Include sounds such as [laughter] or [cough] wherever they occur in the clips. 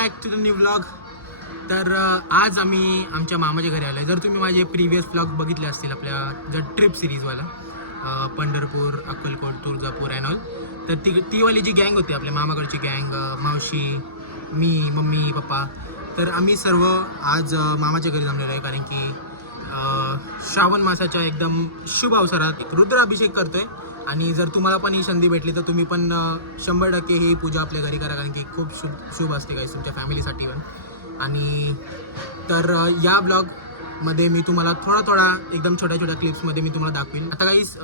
Back to the new vlog तर आज आम्ही आमच्या मामाच्या घरी आलो आहे जर तुम्ही माझे प्रिव्हियस ब्लॉग बघितले असतील आपल्या जर ट्रिप सिरीजवाला पंढरपूर अक्कलकोट तुळजापूर अँड ऑल तर ती तीवाली जी गँग होती आपल्या मामाकडची गँग मावशी मी मम्मी पप्पा तर आम्ही सर्व आज मामाच्या घरी जमलेलो आहे. कारण की श्रावण मासाच्या एकदम शुभ अवसरात रुद्राभिषेक आहे आणि जर तुम्हाला पण ही संधी भेटली तर तुम्ही पण शंभर टक्के ही पूजा आपल्या घरी करा कारण की खूप शुभ शुभ असते काही तुमच्या फॅमिलीसाठी पण. आणि तर या ब्लॉगमध्ये मी तुम्हाला थोडा थोडा एकदम छोट्या छोट्या क्लिप्समध्ये मी तुम्हाला दाखवीन. आता काहीच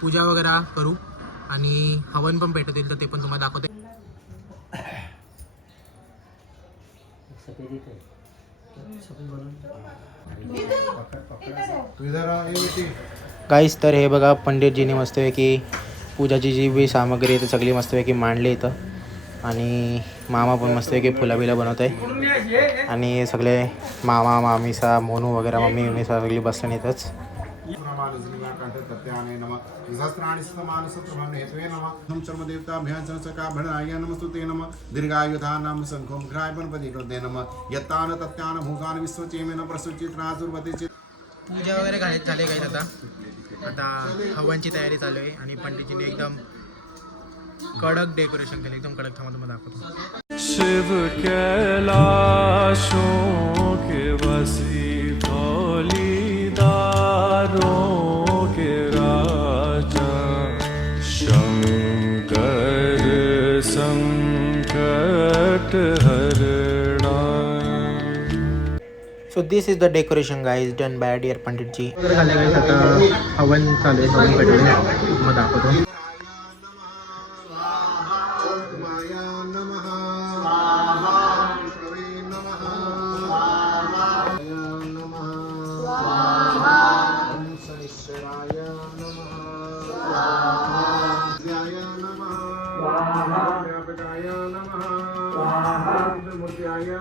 पूजा वगैरे करू आणि हवन पण पेटतील तर ते पण तुम्हाला दाखवते. [coughs] काहीच तर हे बघा पंडितजीने मस्तपैकी पूजाची जी बी सामग्री आहे ती सगळी मस्तपैकी मांडली इथं. आणि मामा पण मस्तपैकी फुला बिला बनवत आहे. आणि सगळे मामा मामीसा मोनू वगैरे मम्मी मम्मी सगळी बसले इथंच. प्रत्याने नमः सहस्राणि हम नमस्तुते दीर्घायुधानां यत्तान भूतान विश्वचेमेन प्रसुचित राजुर्वते पूजा वगैरे झाले काही आता आता हवनची तयारी चालू आहे आणि पंडितजीने एकदम कडक डेकोरेशन केलं एकदम कडक थांबा तुम्हाला दाखवतो शिव कैलाशों के वसी this is the decoration guys done by dear पंडितजी हवन चालू आहे हवन पेटवले तुम्हाला दाखवतो माया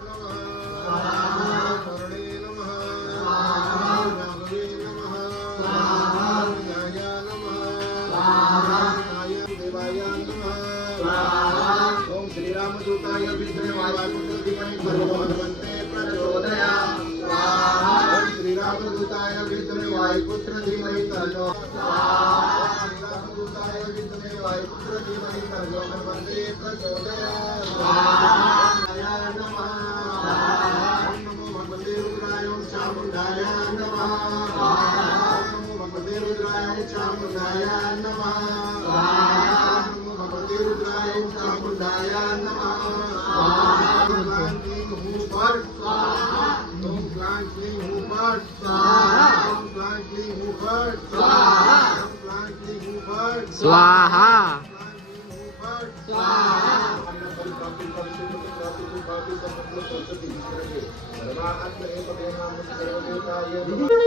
ओम श्रीरामदूताय विद्महे वायुपुत्रधीमहि तन्नो हनुमन्ते प्रचोदयात् ओम श्रीरामदूताय विद्महे वायुपुत्रधीमहि तन्नो श्रीरामदूताय विद्महे वायुपुत्रधीमहि तन्नो हनुमन्ते प्रचोदयात् रामाय नमः ओम नमो भगवते रुद्राय ओम चामुण्डाय नमः ओम नमो भगवते रुद्राय ओम चामुण्डाय नमः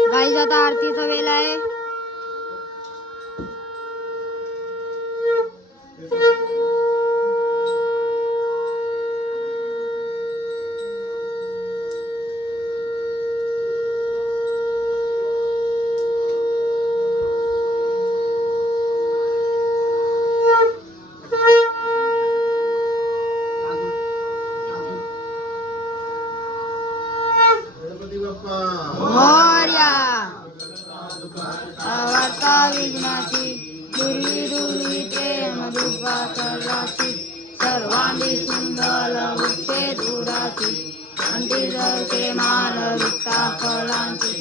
गाईज आता आरतीचा वेळ आहे. दुर्गा सर्वाची सर्वांगी सुंदर वृक्षे दुराची अंटी जळते मार विका फळांची.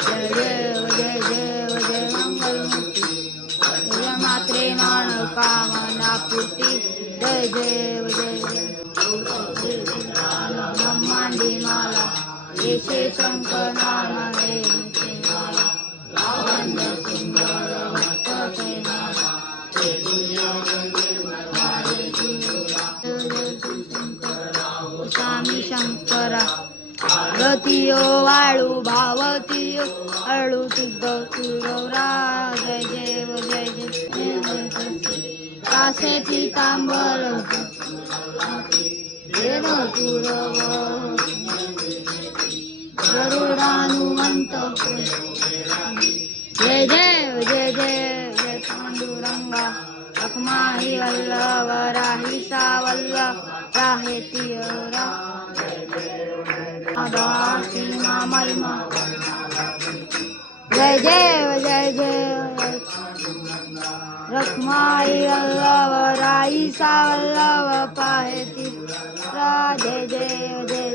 जय देव जय देव जय मंगलमूर्ती. जय मात्रे मान कामना पूर्ती जय देव जय ब्रह्मांडी माला. येशे शंकर नामे माला. गतियो वाळू भावतियो अळू तुझ तुरवरा जय देव जय जय कासेची तांबर देव तुरव गरुडानुवंत जय देव जय देव जय पांडुरंगा अकमाही वल्लभ राही सावल्ल राहे तियरा जय जय जय जय रखमाई वल्लभ राई सावल्लभ पाहे तियरा जय जय जय।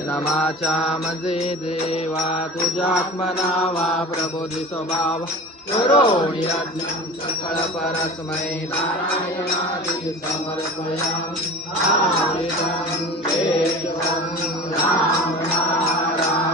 नमाचामजे देवा तुझ्यात्मना वा प्रबोधी स्वभाव। करोमि यज्ञं सकलपरस्मै नारायणादि समर्पयामि। राम नारायणं।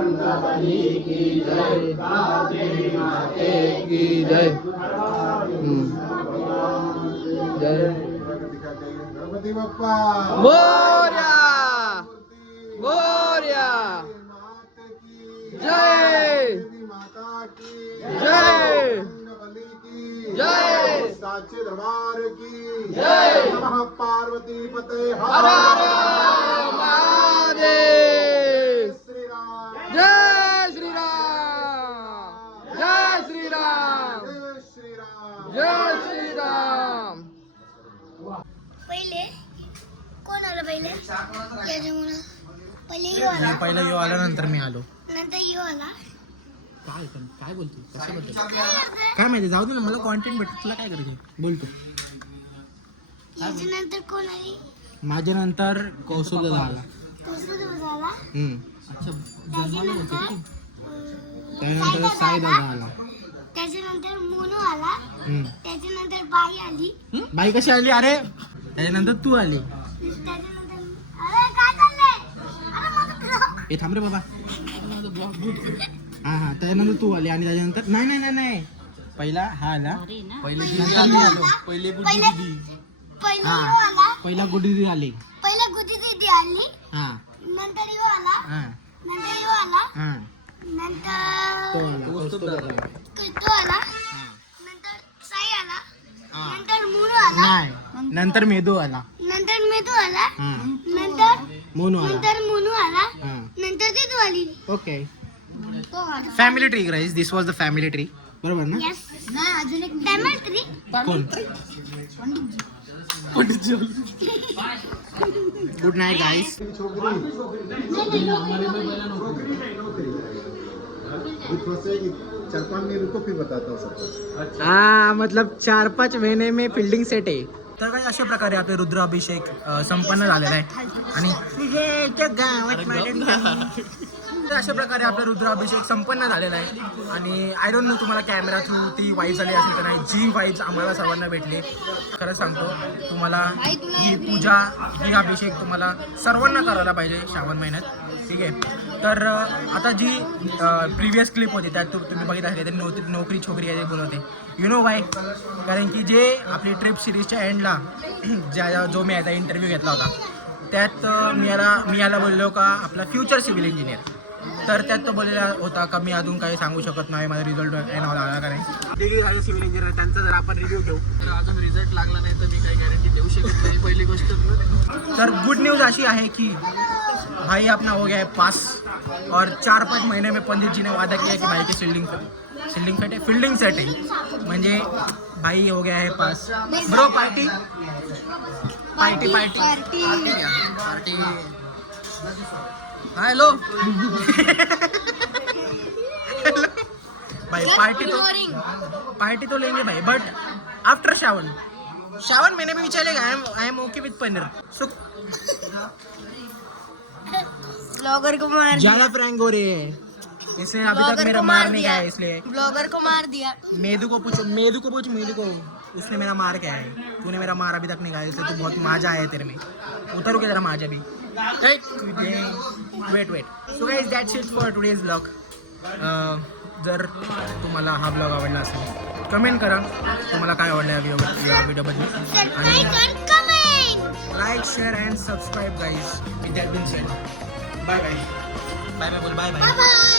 जगद्गुरु संत तुकाराम महाराज की जय बजरंग बली की जय माते माते की जय। हम्म. जय। गणपती बाप्पा। मोर्या। मोर्या। माते की। जय। देवी माता की। जय। बली की। जय। साचे दरबार की। जय। नमः पार्वती पते। हर हर पहिले. त्याच्यामुळं पहिले यू आला. पहिला यो आल्यानंतर मी आलो. नंतर यू आला. काय पण काय बोलतो? कशाबद्दल? काय माहिती जाऊ दे ना. मला कॉन्टेंट भेटत तुला काय करायचं? बोलतो. याच्यानंतर कोण आली? माझ्या नंतर कौशल दादा आला. दुसरा दिवस आला. हम्म. त्याच्यानंतर त्यानंतर साई दादा आला. त्याच्यानंतर मोनू आला. हम्म. त्याच्यानंतर बाई आली. हम्म? बाई कशी आली? अरे त्याच्यानंतर तू आली. त्याच्यानंतर अरे काय चाललंय अरे माझं ब्लॉग हे थांब रे बाबा. हा हा त्याच्यानंतर तू आली आणि त्याच्यानंतर नाही नाही नाही नाही. पहिला हा आला पहिले आलो. पहिले गुड्डी पहिले दिदी पहिले हा. यू आला. पहिला गुड्डी दिदी आली. पहिले गुदी दीदी आली. हा. नंतर यू आला. हा. नंतर यू आला. हा. तो नंतर आला कौस्तुभ आला. कृतो आला. हा. नंतर साई आला. हा. नंतर मुनू आला. नाही. नंतर मेदू आला. नंतर मेदू आला. हा. नंतर मोनू आला. नंतर मुनू आला. हा. नंतर दिदू आली okay. Family tree rise this was the family tree बरोबर ना? यस नाही अजून एक डायमंड ट्री कोण? गुड नाईट गाईस चार पाँच मिनट रुको फिर बताता हूँ सबको. हा मतलब चार पाच महिने में फिल्डिंग सेट आहे तर काही अशा प्रकारे आपले रुद्राभिषेक अ, संपन्न झालेला आहे. आणि तर अशा प्रकारे आपला रुद्राभिषेक संपन्न झालेला आहे. आणि आय डोंट नो तुम्हाला कॅमेरा थ्रू ती वाईफ झाली असेल का नाही. जी वाईफ आम्हाला सर्वांना भेटली. खरं सांगतो तुम्हाला ही पूजा ही अभिषेक तुम्हाला सर्वांना करायला पाहिजे श्रावण महिन्यात. ठीक आहे. तर आता जी प्रिव्हियस क्लिप होती त्यात तुम्ही बघित असले त्यांनी नोकरी नोकरी छोकरी आहे बोलवते यु नो वाय कारण की जे आपली ट्रिप सिरीजच्या एंडला ज्या जो मी याचा इंटरव्ह्यू घेतला होता त्यात मी याला मी याला बोललो का आपला फ्युचर सिव्हिल इंजिनियर तर त्यात तो बोललेला होता का मी अजून काही सांगू शकत नाही माझा रिझल्ट येणार आला का नाही. डिग्री झाले सिव्हिल इंजिनियर त्यांचा जर आपण रिव्ह्यू घेऊ. अजून रिझल्ट लागला नाही तर मी काही गॅरंटी देऊ शकत नाही पहिली गोष्ट सर गुड न्यूज़ ऐसी है कि भाई अपना हो गया है पास. और चार पाच महीने में पंडित जी ने वादा किया कि भाई की फील्डिंग फील्डिंग सेट है फील्डिंग सेट है. म्हणजे भाई हो गया है pass. Bro party party party party party hello भाई पार्टी तो पार्टी तो लेंगे भाई बट आफ्टर श्रावण श्रावण महीने में भी चलेगा I am I am okay with paneer. So blogger को मार ज़्यादा प्रैंक हो रही है। इसलिए अभी तक मेरा मार मारने का दिया। है इसलिए। ब्लॉगर को मार दिया। मेदू को पूछो मेदू को पूछ मेदू को। उसने मेरा मार क्या है। तूने मेरा मार अभी तक नहीं खाया इसलिए तू बहुत माजा है तेरे में। उतरू के जरा माजा भी wait wait so guys that's it for today's blog जर तुम्हाला हा ब्लॉग आवडला असेल कमेंट करा. तुम्हाला काय आवडलं या व्हिडिओ या व्हिडिओबद्दल आणि like share and subscribe guys with that being said bye bye bye bye बोल बाय बाय बाय